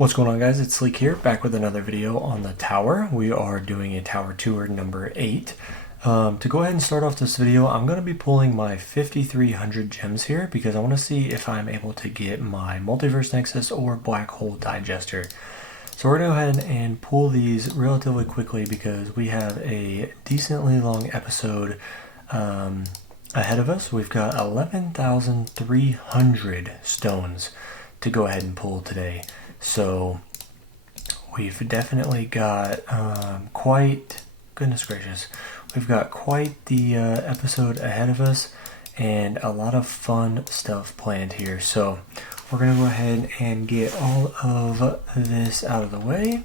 What's going on, guys? It's Sleek here, back with another video on the tower. We are doing a tower tour number 8. To go ahead and start off this video, I'm going to be pulling my 5300 gems here because I want to see if I'm able to get my Multiverse Nexus or Black Hole Digester. So we're going to go ahead and pull these relatively quickly because we have a decently long episode ahead of us. We've got 11,300 stones to go ahead and pull today. So we've definitely got goodness gracious, we've got quite the episode ahead of us and a lot of fun stuff planned here. So we're going to go ahead and get all of this out of the way.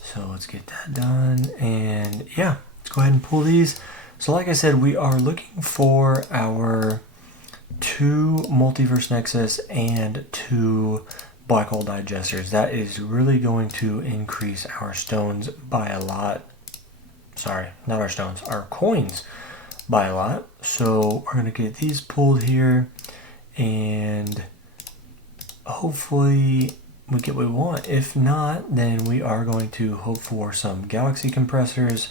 So let's get that done, and yeah, let's go ahead and pull these. So like I said, we are looking for our 2 Multiverse Nexus and 2 Black Hole Digesters. That is really going to increase our stones by a lot. Sorry, not our stones, our coins by a lot. So we're going to get these pulled here, and hopefully we get what we want. If not, then we are going to hope for some galaxy compressors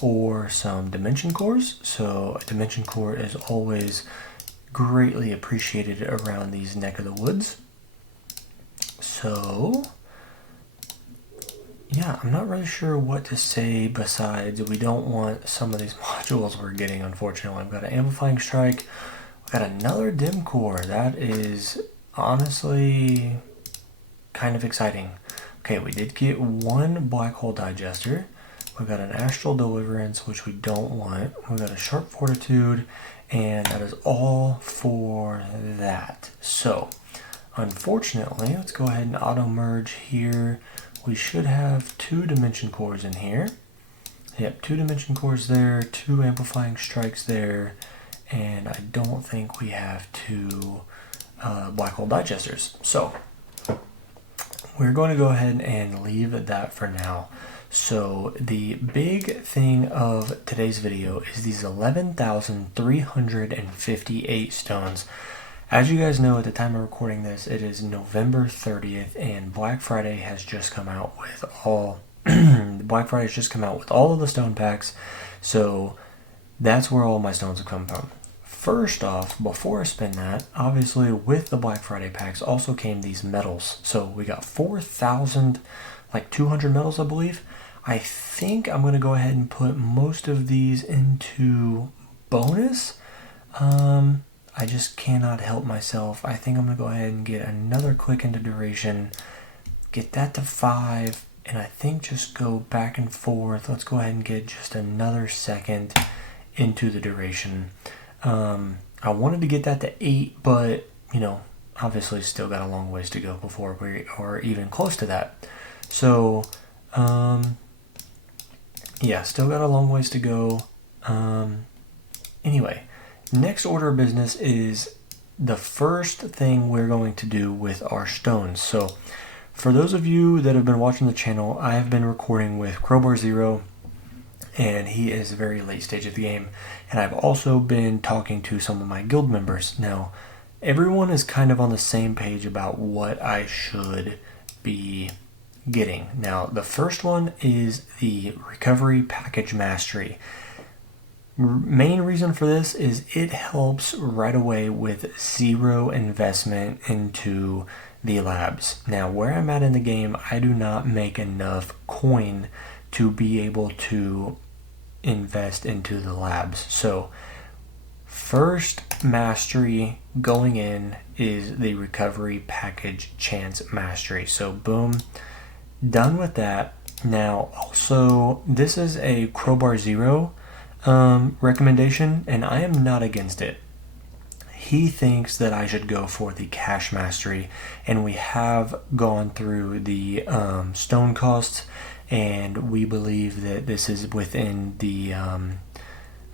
or some dimension cores. So a dimension core is always greatly appreciated around these neck of the woods. So yeah, I'm not really sure what to say besides we don't want some of these modules we're getting, unfortunately. I've got an amplifying strike. I've got another dim core. That is honestly kind of exciting. Okay, we did get 1 Black Hole Digester. We've got an Astral Deliverance, which we don't want. We've got a Sharp Fortitude, and that is all for that. So unfortunately, let's go ahead and auto merge here. We should have 2 dimension cores in here. Yep, 2 dimension cores there, 2 amplifying strikes there, and I don't think we have 2 Black Hole Digesters. So we're going to go ahead and leave that for now. So the big thing of today's video is these 11,358 stones. As you guys know, at the time of recording this, it is November 30th, and Black Friday has just come out with all Black Friday has just come out with all of the stone packs. So that's where all my stones have come from. First off, before I spin that, obviously with the Black Friday packs also came these medals. So we got 4,200 medals, I believe. I think I'm going to go ahead and put most of these into bonus. I just cannot help myself. I think I'm going to go ahead and get another click into duration, get that to 5, and I think just go back and forth. Let's go ahead and get just another second into the duration. I wanted to get that to 8, but, you know, obviously still got a long ways to go before we are even close to that. So, yeah, still got a long ways to go. Anyway, next order of business is the first thing we're going to do with our stones. So for those of you that have been watching the channel, I have been recording with Crowbar Zero, and he is a very late stage of the game. And I've also been talking to some of my guild members. Now, everyone is kind of on the same page about what I should be getting. Now, the first one is the Recovery Package Mastery. Main reason for this is it helps right away with 0 investment into the labs. Now, where I'm at in the game, I do not make enough coin to be able to invest into the labs. So first mastery going in is the Recovery Package Chance Mastery. So boom, done with that. Now also, this is a Crowbar Zero recommendation, and I am not against it. He thinks that I should go for the Cash Mastery, and we have gone through the stone costs, and we believe that this is within the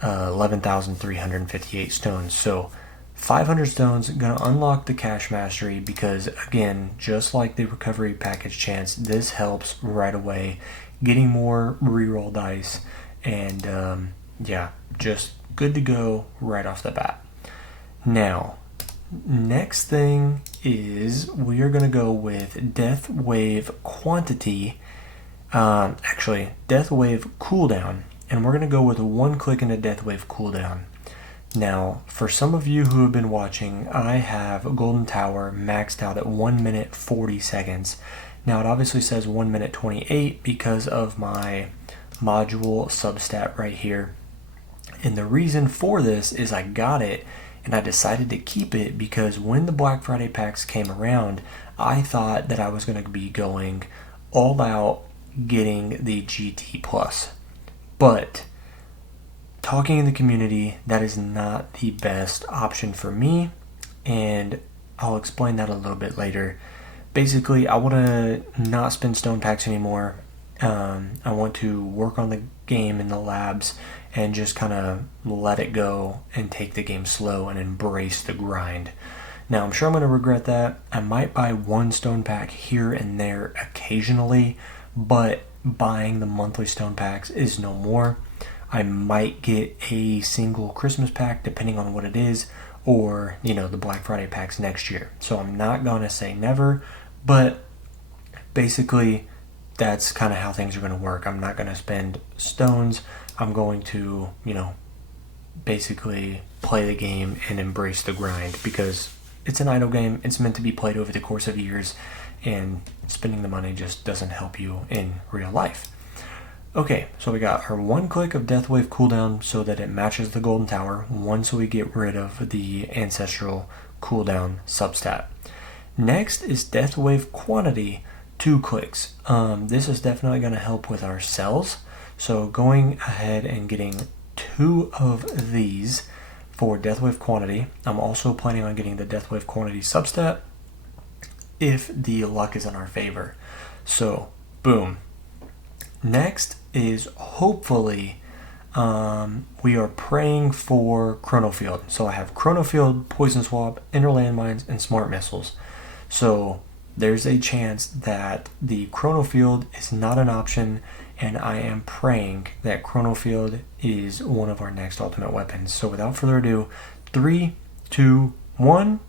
11,358 stones. So 500 stones going to unlock the Cash Mastery because, again, just like the Recovery Package Chance, this helps right away, getting more reroll dice, and yeah, just good to go right off the bat. Now, next thing is we are going to go with Death Wave Quantity. Actually, Death Wave Cooldown. And we're going to go with 1 click into Death Wave Cooldown. Now, for some of you who have been watching, I have Golden Tower maxed out at 1 minute 40 seconds. Now, it obviously says 1 minute 28 because of my module substat right here. And the reason for this is I got it and I decided to keep it because when the Black Friday packs came around, I thought that I was going to be going all out getting the GT Plus. But talking in the community, that is not the best option for me, and I'll explain that a little bit later. Basically, I want to not spend stone packs anymore. I want to work on the game in the labs and just kind of let it go and take the game slow and embrace the grind. Now, I'm sure I'm going to regret that. I might buy 1 stone pack here and there occasionally, but buying the monthly stone packs is no more. I might get a single Christmas pack depending on what it is, or the Black Friday packs next year. So I'm not gonna say never, but basically that's kind of how things are going to work. I'm not going to spend stones. I'm going to basically play the game and embrace the grind because it's an idle game. It's meant to be played over the course of years, and spending the money just doesn't help you in real life. Okay, so we got our 1 click of Death Wave cooldown so that it matches the Golden Tower once we get rid of the Ancestral cooldown substat. Next is Death Wave Quantity, 2 clicks. This is definitely going to help with our cells. So going ahead and getting 2 of these for Death Wave Quantity. I'm also planning on getting the Death Wave Quantity substat if the luck is in our favor. So, boom. Next is hopefully we are praying for Chrono Field. So I have Chrono Field, Poison Swap, Inner Landmines, and Smart Missiles. So there's a chance that the Chrono Field is not an option, and I am praying that Chrono Field is one of our next ultimate weapons. So without further ado, 3, 2, 1.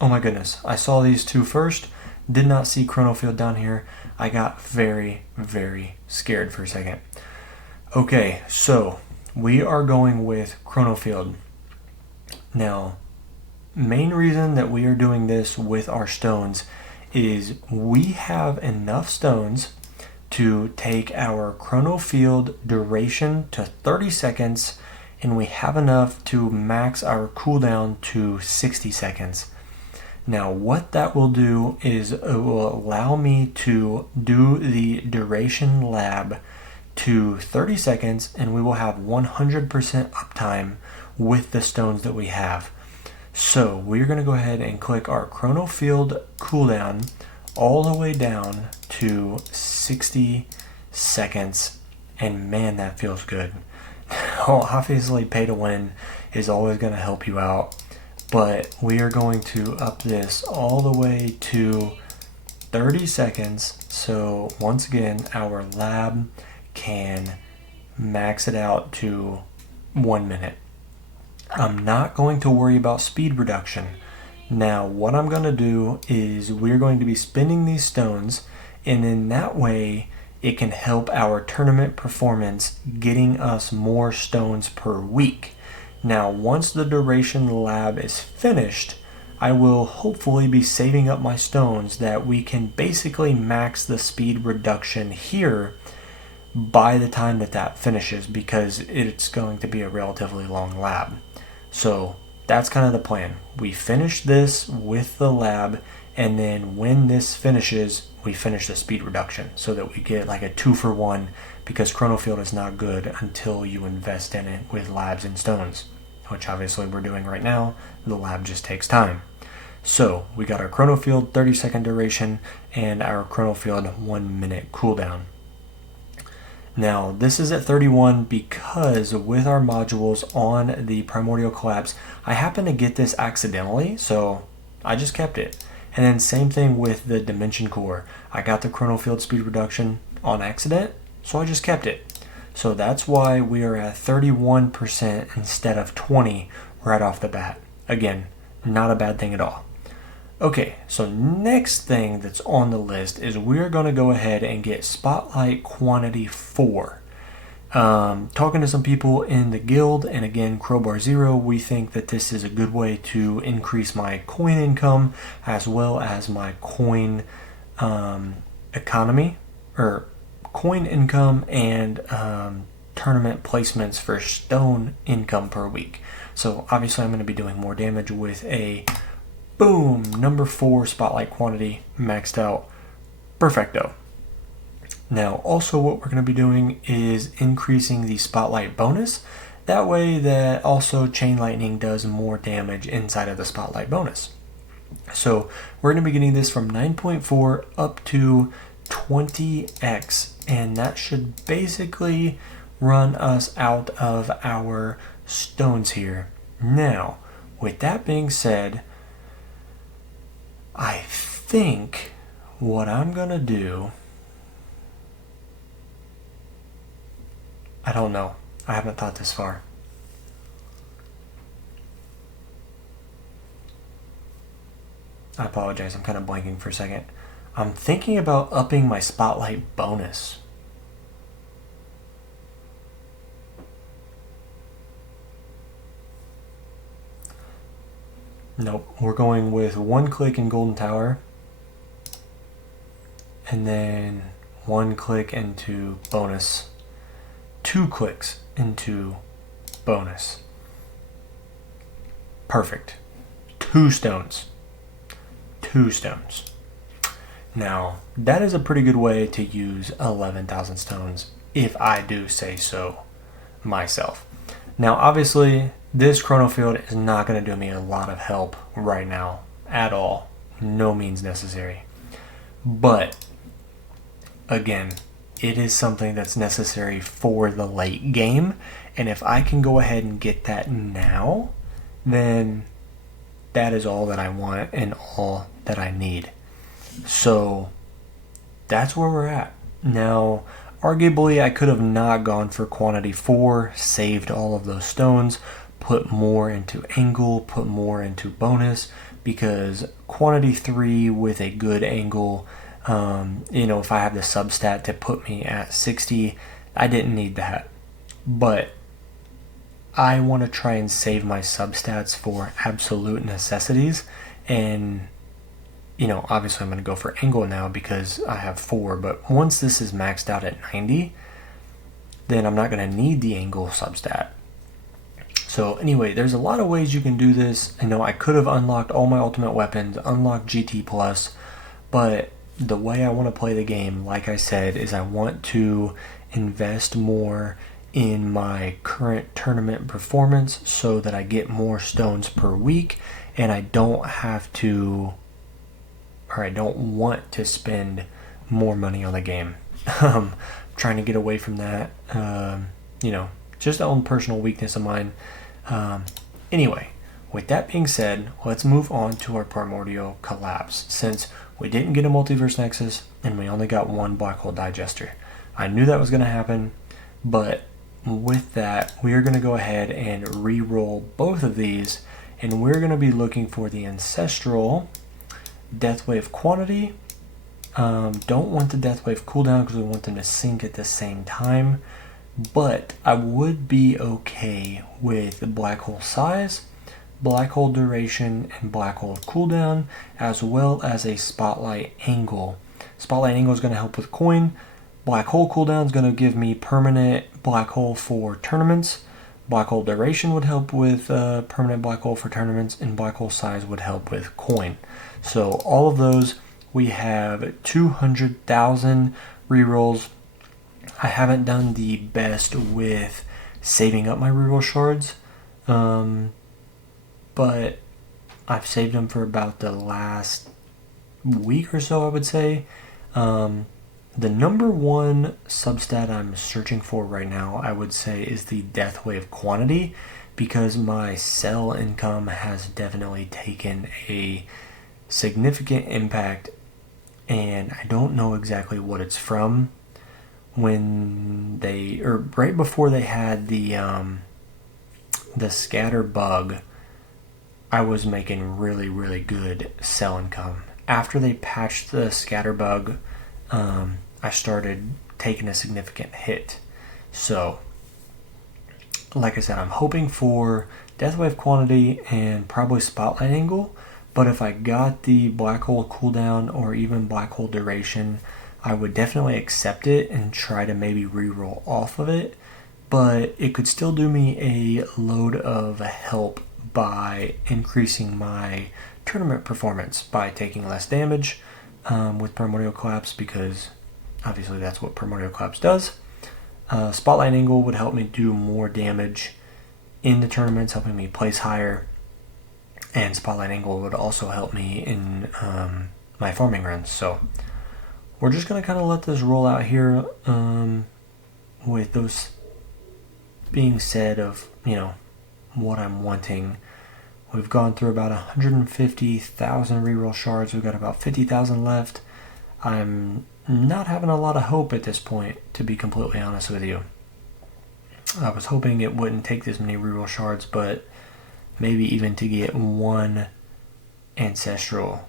Oh my goodness, I saw these 2 first. Did not see Chrono Field down here. I got very, very scared for a second. Okay, so we are going with Chrono Field. Now, main reason that we are doing this with our stones is we have enough stones to take our Chrono Field duration to 30 seconds, and we have enough to max our cooldown to 60 seconds. Now, what that will do is it will allow me to do the duration lab to 30 seconds, and we will have 100% uptime with the stones that we have. So we're going to go ahead and click our Chrono Field cooldown all the way down to 60 seconds, and man, that feels good. Well, obviously, pay to win is always going to help you out. But we are going to up this all the way to 30 seconds. So once again, our lab can max it out to 1 minute. I'm not going to worry about speed reduction. Now, what I'm going to do is we're going to be spending these stones, and in that way, it can help our tournament performance, getting us more stones per week. Now, once the duration lab is finished, I will hopefully be saving up my stones that we can basically max the speed reduction here by the time that finishes, because it's going to be a relatively long lab. So that's kind of the plan. We finish this with the lab, and then when this finishes, we finish the speed reduction so that we get like a 2-for-1, because Chrono Field is not good until you invest in it with labs and stones, which obviously we're doing right now. The lab just takes time. So we got our Chrono Field 30-second duration and our Chrono Field 1 minute cooldown. Now this is at 31 because with our modules on the Primordial Collapse, I happened to get this accidentally, so I just kept it. And then same thing with the Dimension Core. I got the Chrono Field speed reduction on accident, so I just kept it. So that's why we are at 31% instead of 20 right off the bat. Again, not a bad thing at all. Okay, so next thing that's on the list is we're going to go ahead and get Spotlight Quantity 4. Talking to some people in the guild, and again, Crowbar Zero, we think that this is a good way to increase my coin income as well as my coin economy, or coin income and tournament placements for stone income per week. So obviously I'm going to be doing more damage with a boom, number 4 Spotlight Quantity maxed out. Perfecto. Now, also what we're going to be doing is increasing the Spotlight bonus. That way that also Chain Lightning does more damage inside of the Spotlight bonus. So we're going to be getting this from 9.4 up to 20x, and that should basically run us out of our stones here. Now, with that being said, I think what I'm going to do, I don't know. I haven't thought this far. I apologize, I'm kind of blanking for a second. I'm thinking about upping my Spotlight bonus. Nope, we're going with 1 click in Golden Tower, and then 1 click into bonus. 2 clicks into bonus. Perfect. 2 stones. 2 stones. Now, that is a pretty good way to use 11,000 stones, if I do say so myself. Now, obviously, this chrono field is not going to do me a lot of help right now at all. No means necessary. But, again, it is something that's necessary for the late game, and if I can go ahead and get that now, then that is all that I want and all that I need. So that's where we're at. Now, arguably I could have not gone for quantity 4, saved all of those stones, put more into angle, put more into bonus, because quantity 3 with a good angle, if I have the substat to put me at 60, I didn't need that. But I want to try and save my substats for absolute necessities. And, obviously I'm going to go for angle now because I have 4. But once this is maxed out at 90, then I'm not going to need the angle substat. So anyway, there's a lot of ways you can do this. I could have unlocked all my ultimate weapons, unlocked GT+, but the way I want to play the game, like I said, is I want to invest more in my current tournament performance so that I get more stones per week, and I don't want to spend more money on the game. Trying to get away from that, just a own personal weakness of mine. Anyway, with that being said, let's move on to our Primordial Collapse, since we didn't get a Multiverse Nexus and we only got 1 Black Hole Digester. I knew that was going to happen, but with that, we are going to go ahead and re-roll both of these, and we're going to be looking for the Ancestral Deathwave Quantity. Don't want the Deathwave cooldown because we want them to sync at the same time, but I would be okay with the Black Hole Size, Black Hole Duration, and Black Hole Cooldown, as well as a Spotlight Angle. Spotlight Angle is going to help with coin. Black Hole Cooldown is going to give me permanent Black Hole for tournaments. Black Hole Duration would help with permanent Black Hole for tournaments, and Black Hole Size would help with coin. So all of those, we have 200,000 rerolls. I haven't done the best with saving up my reroll shards, but I've saved them for about the last week or so, I would say. The number 1 substat I'm searching for right now, I would say, is the Deathwave Quantity, because my sell income has definitely taken a significant impact, and I don't know exactly what it's from. when right before they had the scatter bug, I was making really, really good sell income. After they patched the scatter bug, I started taking a significant hit. So, like I said, I'm hoping for Deathwave quantity and probably spotlight angle. But if I got the black hole cooldown or even black hole duration, I would definitely accept it and try to maybe reroll off of it. But it could still do me a load of help by increasing my tournament performance by taking less damage with Primordial Collapse, because obviously that's what Primordial Collapse does. Spotlight Angle would help me do more damage in the tournaments, helping me place higher, and Spotlight Angle would also help me in my farming runs. So we're just going to kind of let this roll out here with those being said of, what I'm wanting. We've gone through about 150,000 reroll shards. We've got about 50,000 left. I'm not having a lot of hope at this point, to be completely honest with you. I was hoping it wouldn't take this many reroll shards, but maybe even to get one ancestral.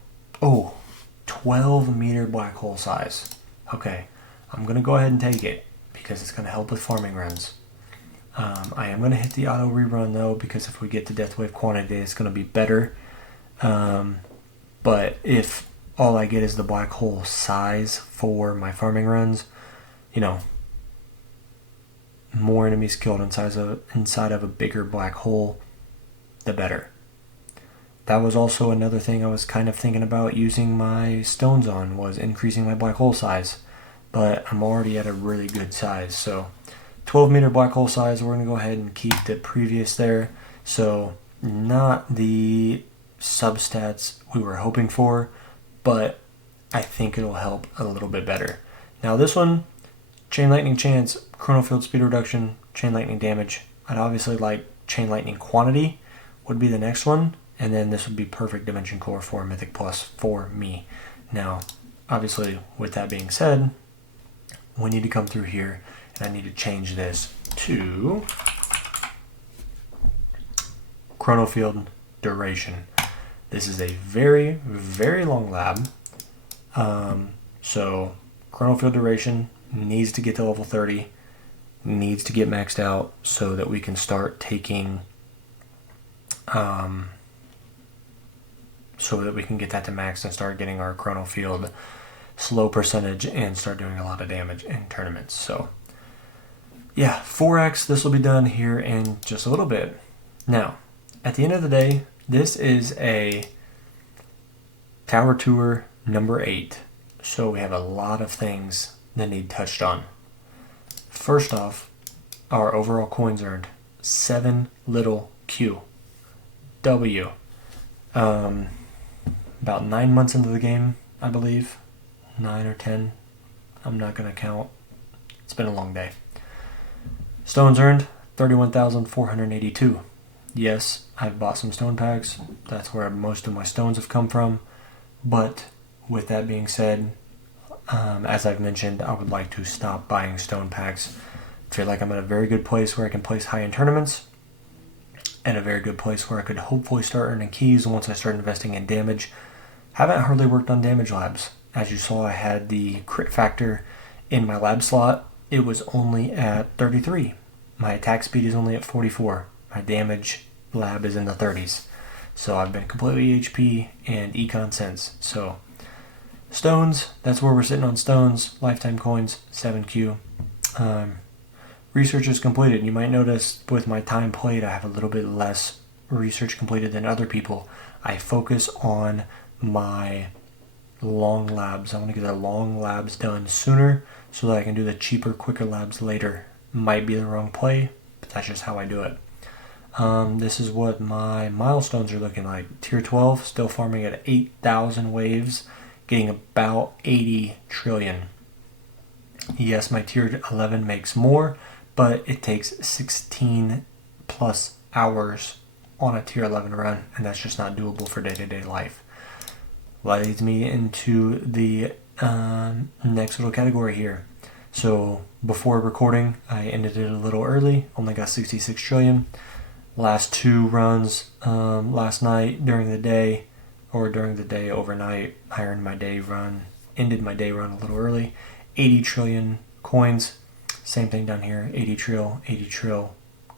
12 meter black hole size. Okay, I'm going to go ahead and take it because it's going to help with farming runs. I am going to hit the auto rerun though, because if we get the Deathwave quantity, it's going to be better. But if all I get is the black hole size for my farming runs, more enemies killed inside of a bigger black hole, the better. That was also another thing I was kind of thinking about using my stones on, was increasing my black hole size. But I'm already at a really good size, so 12 meter black hole size, we're going to go ahead and keep the previous there. So not the substats we were hoping for, but I think it'll help a little bit better. Now this one, Chain Lightning Chance, Chrono Field Speed Reduction, Chain Lightning Damage. I'd obviously like Chain Lightning Quantity would be the next one, and then this would be perfect Dimension Core for Mythic Plus for me. Now, obviously, with that being said, we need to come through here, and I need to change this to Chrono Field Duration. This is a very, very long lab. So Chrono Field Duration needs to get to level 30, needs to get maxed out so that we can start taking, so that we can get that to max and start getting our Chrono Field slow percentage and start doing a lot of damage in tournaments. So yeah, 4x, this will be done here in just a little bit. Now, at the end of the day, this is a Tower Tour number 8. So we have a lot of things that need touched on. First off, our overall coins earned, 7 little Q. W. About 9 months into the game, I believe. 9 or 10. I'm not going to count. It's been a long day. Stones earned, 31,482. Yes, I've bought some stone packs. That's where most of my stones have come from. But with that being said, as I've mentioned, I would like to stop buying stone packs. I feel like I'm in a very good place where I can place high in tournaments, and a very good place where I could hopefully start earning keys once I start investing in damage. Haven't hardly worked on damage labs. As you saw, I had the crit factor in my lab slot. It was only at 33. My attack speed is only at 44. My damage lab is in the 30s. So I've been completely HP and econ since. So stones, that's where we're sitting on stones. Lifetime coins, 7Q. Research is completed. You might notice with my time played, I have a little bit less research completed than other people. I focus on my long labs. I want to get the long labs done sooner so that I can do the cheaper, quicker labs later. Might be the wrong play, but that's just how I do it. This is what my milestones are looking like. Tier 12, still farming at 8,000 waves, getting about 80 trillion. Yes, my tier 11 makes more, but it takes 16 plus hours on a tier 11 run, and that's just not doable for day-to-day life. Leads me into the next little category here. So before recording, I ended it a little early, only got 66 trillion. Last two runs last night during the day, or during the day overnight, I ended my day run a little early. 80 trillion coins. Same thing down here, 80 trill,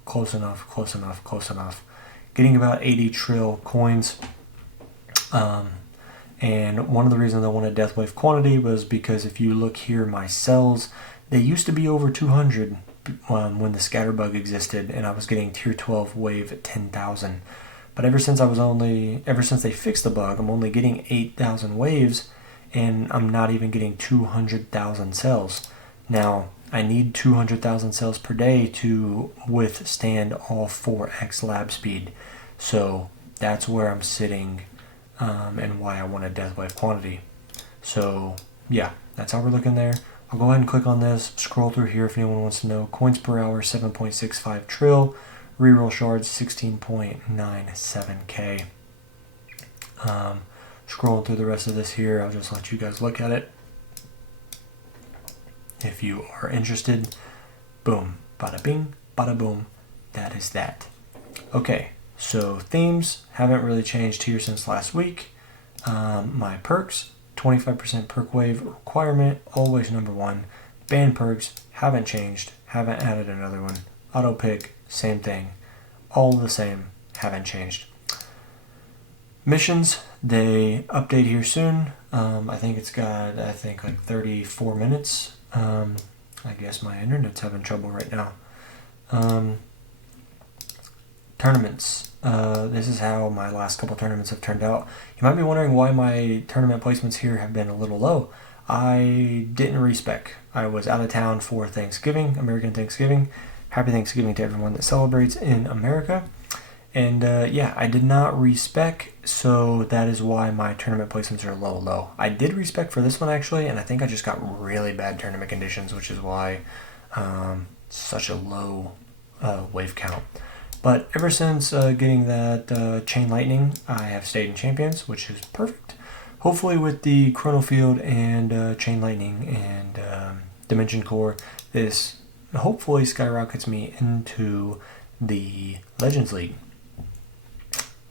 close enough. Getting about 80 trill coins. And one of the reasons I wanted Death Wave quantity was because if you look here, my cells, they used to be over 200 when the scatterbug existed, and I was getting tier 12 wave at 10,000. But ever since they fixed the bug, I'm only getting 8,000 waves, and I'm not even getting 200,000 cells. Now, I need 200,000 cells per day to withstand all 4x lab speed. So that's where I'm sitting, and why I wanted Death Wave quantity. So yeah, that's how we're looking there. I'll go ahead and click on this, scroll through here if anyone wants to know. Coins per hour, 7.65 trill. Reroll shards, 16.97k. Scrolling through the rest of this here, I'll just let you guys look at it. If you are interested, boom, bada bing, bada boom, that is that. Okay, so themes haven't really changed here since last week. My perks, 25% perk wave requirement, always number one. Banned perks haven't changed, haven't added another one. Auto pick, same thing, all the same, haven't changed. Missions, they update here soon. I think it's got like 34 minutes. I guess my internet's having trouble right now. Tournaments. This is how my last couple tournaments have turned out. You might be wondering why my tournament placements here have been a little low. I didn't respec. I was out of town for Thanksgiving, American Thanksgiving. Happy Thanksgiving to everyone that celebrates in America. And yeah, I did not respec, so that is why my tournament placements are low. I did respec for this one actually, and I think I just got really bad tournament conditions, which is why such a low wave count. But ever since getting that Chain Lightning, I have stayed in Champions, which is perfect. Hopefully with the Chrono Field and Chain Lightning and Dimension Core, this hopefully skyrockets me into the Legends League.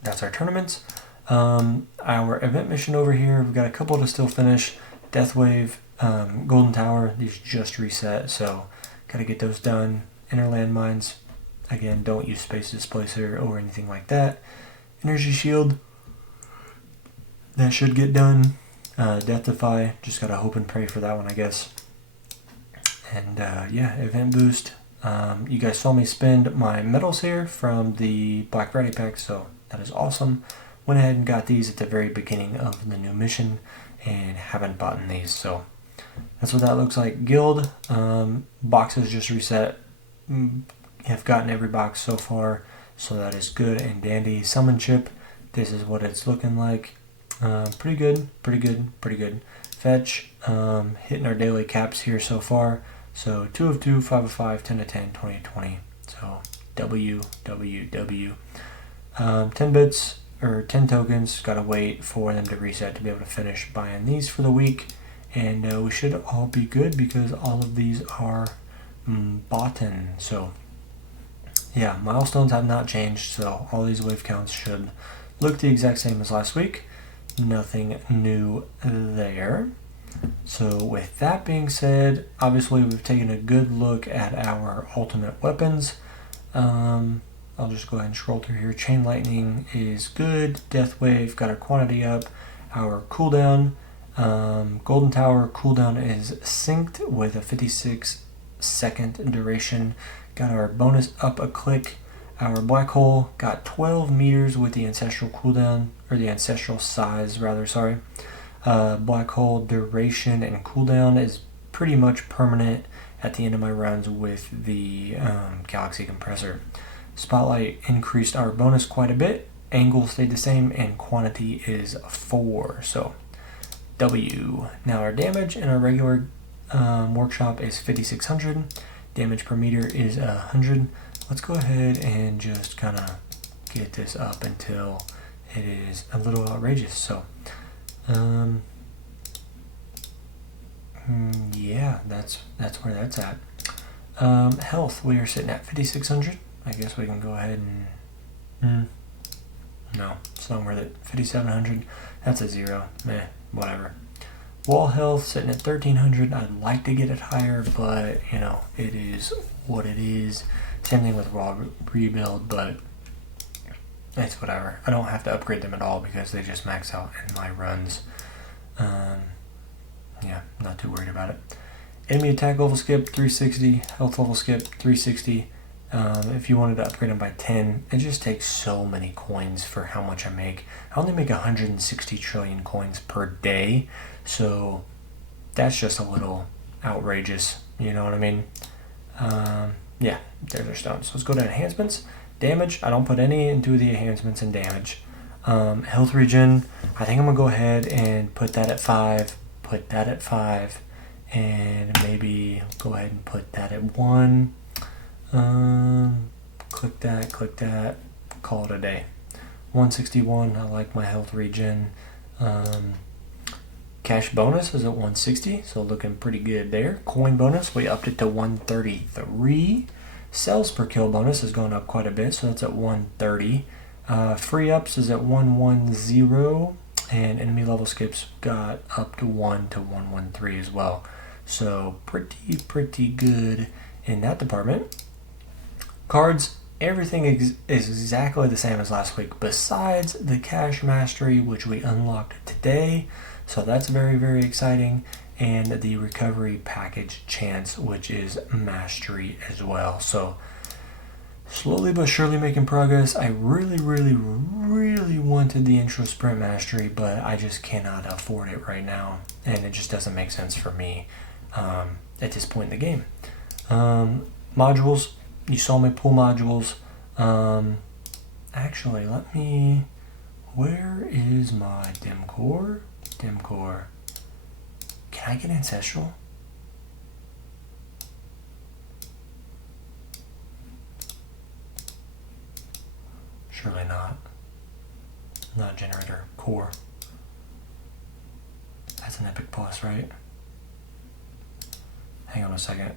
That's our tournaments. Our event mission over here, we've got a couple to still finish. Death Wave, Golden Tower, these just reset, so got to get those done. Inner landmines, again, don't use Space Displacer or anything like that. Energy Shield, that should get done. Death Defy, just got to hope and pray for that one, I guess. And yeah, event boost. You guys saw me spend my medals here from the Black Friday pack, so that is awesome. Went ahead and got these at the very beginning of the new mission and haven't bought these, so that's what that looks like. Guild, boxes just reset. Have gotten every box so far, so that is good and dandy. Summon chip, this is what it's looking like. Pretty good. Fetch, hitting our daily caps here so far. So 2 of 2, 5 of 5, 10 of 10, 20 of 20. So W. 10 bits or 10 tokens, gotta wait for them to reset to be able to finish buying these for the week. And we should all be good because all of these are bought in. So yeah, milestones have not changed, so all these wave counts should look the exact same as last week. Nothing new there. So with that being said, obviously we've taken a good look at our ultimate weapons. I'll just go ahead and scroll through here. Chain Lightning is good. Death Wave got our quantity up. Our cooldown, Golden Tower cooldown is synced with a 56-second duration. Got our bonus up a click. Our Black Hole got 12 meters with the ancestral cooldown, or the ancestral size rather, sorry. Black Hole duration and cooldown is pretty much permanent at the end of my runs with the Galaxy Compressor. Spotlight increased our bonus quite a bit. Angle stayed the same, and quantity is 4. So W. Now our damage in our regular workshop is 5600. Damage per meter is 100. Let's go ahead and just kind of get this up until it is a little outrageous. So yeah, yeah, that's where that's at. Health, we are sitting at 5,600. I guess we can go ahead and... no, it's not worth it. 5,700, that's a 0. Meh, whatever. Wall health, sitting at 1,300. I'd like to get it higher, but, you know, it is what it is. Same thing with wall rebuild, but it's whatever. I don't have to upgrade them at all because they just max out in my runs. Yeah, not too worried about it. Enemy attack level skip 360, health level skip 360. If you wanted to upgrade them by 10, it just takes so many coins for how much I make. I only make 160 trillion coins per day, so that's just a little outrageous, you know what I mean? Yeah, there's our stones. So let's go to enhancements. Damage, I don't put any into the enhancements and damage. Health regen, I think I'm going to go ahead and put that at 5, put that at 5, and maybe go ahead and put that at 1. Click that, call it a day. 161, I like my health regen. Cash bonus is at 160, so looking pretty good there. Coin bonus, we upped it to 133. Cells per kill bonus has gone up quite a bit, so that's at 130. Free ups is at 110, and enemy level skips got up to 1 to 113 as well. So pretty good in that department. Cards, everything is exactly the same as last week, besides the cash mastery, which we unlocked today. So that's very exciting. And the recovery package chance, which is mastery as well. So slowly but surely making progress. I really wanted the intro sprint mastery, but I just cannot afford it right now. And it just doesn't make sense for me at this point in the game. Modules, you saw me pull modules. Actually, where is my dim core? Dim core. Can I get ancestral? Surely not. Not generator. Core. That's an epic plus, right? Hang on a second.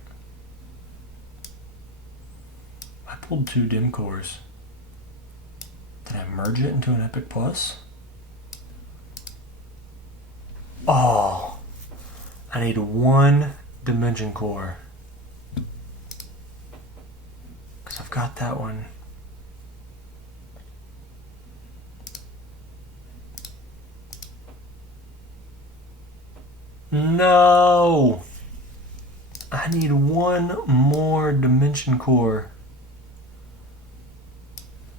I pulled 2 dim cores. Did I merge it into an epic plus? Oh, I need 1 dimension core. Because I've got that one. No! I need 1 more dimension core.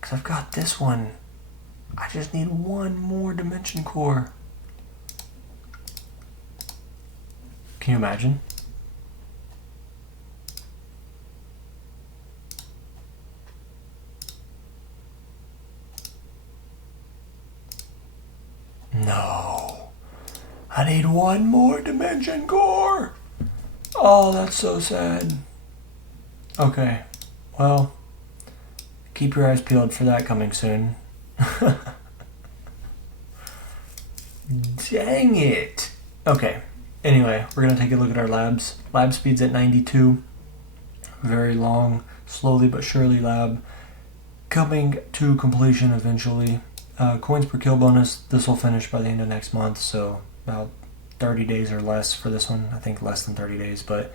Because I've got this one. I just need 1 more dimension core. Can you imagine? No. I need 1 more dimension core. Oh, that's so sad. Okay. Well, keep your eyes peeled for that coming soon. Dang it. Okay. Anyway, we're going to take a look at our labs. Lab speed's at 92. Very long, slowly but surely lab. Coming to completion eventually. Coins per kill bonus, this will finish by the end of next month, so about 30 days or less for this one. I think less than 30 days, but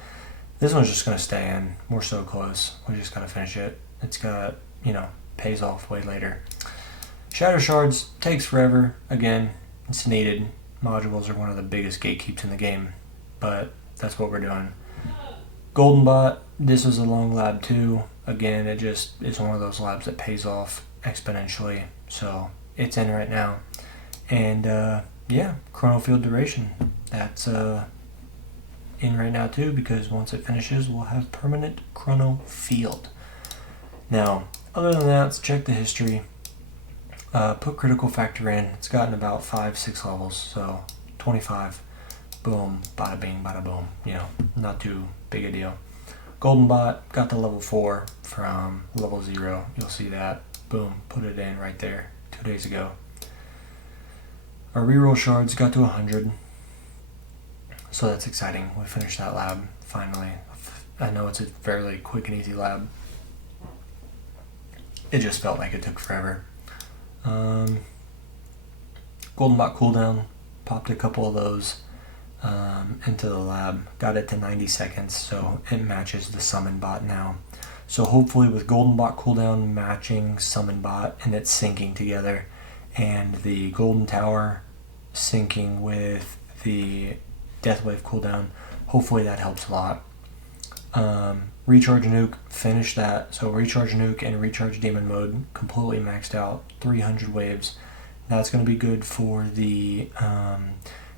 this one's just going to stay in. We're so close. We just got to finish it. It's got, pays off way later. Shatter shards takes forever. Again, it's needed. Modules are one of the biggest gatekeeps in the game, but that's what we're doing. Golden bot, this is a long lab too. Again, it just is one of those labs that pays off exponentially, so it's in right now. And yeah, chrono field duration, that's in right now too, because once it finishes we'll have permanent chrono field. Now other than that, let's check the history. Put critical factor in. It's gotten about 5-6 levels, so 25. Boom, bada bing, bada boom. Not too big a deal. Golden bot got to level 4 from level 0. You'll see that. Boom, put it in right there 2 days ago. Our reroll shards got to 100. So that's exciting. We finished that lab finally. I know it's a fairly quick and easy lab. It just felt like it took forever. Golden bot cooldown, popped a couple of those into the lab, got it to 90 seconds, so it matches the summon bot now. So hopefully with golden bot cooldown matching summon bot and it syncing together, and the golden tower syncing with the death wave cooldown, hopefully that helps a lot. Recharge nuke, finished that. So recharge nuke and recharge demon mode completely maxed out, 300 waves. That's going to be good for the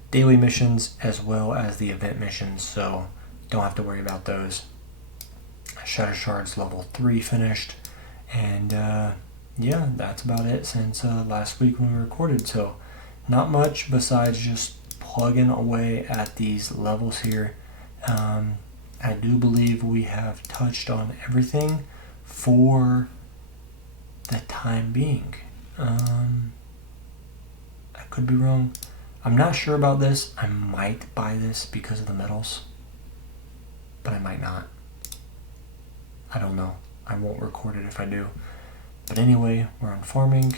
daily missions as well as the event missions, so don't have to worry about those. Shatter Shards level 3 finished, and yeah, that's about it since last week when we recorded. So not much besides just plugging away at these levels here. I do believe we have touched on everything for the time being. I could be wrong. I'm not sure about this. I might buy this because of the medals, but I might not. I don't know. I won't record it if I do. But anyway, we're on farming.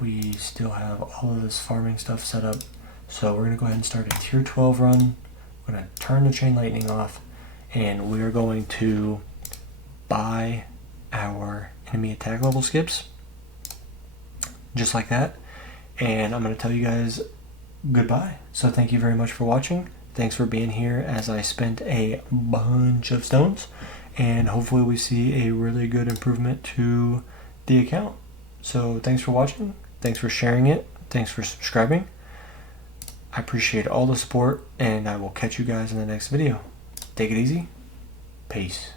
We still have all of this farming stuff set up. So we're going to go ahead and start a tier 12 run. We're going to turn the chain lightning off, and we're going to buy our enemy attack level skips. Just like that. And I'm going to tell you guys goodbye. So thank you very much for watching. Thanks for being here as I spent a bunch of stones. And hopefully we see a really good improvement to the account. So thanks for watching. Thanks for sharing it. Thanks for subscribing. I appreciate all the support, and I will catch you guys in the next video. Take it easy. Peace.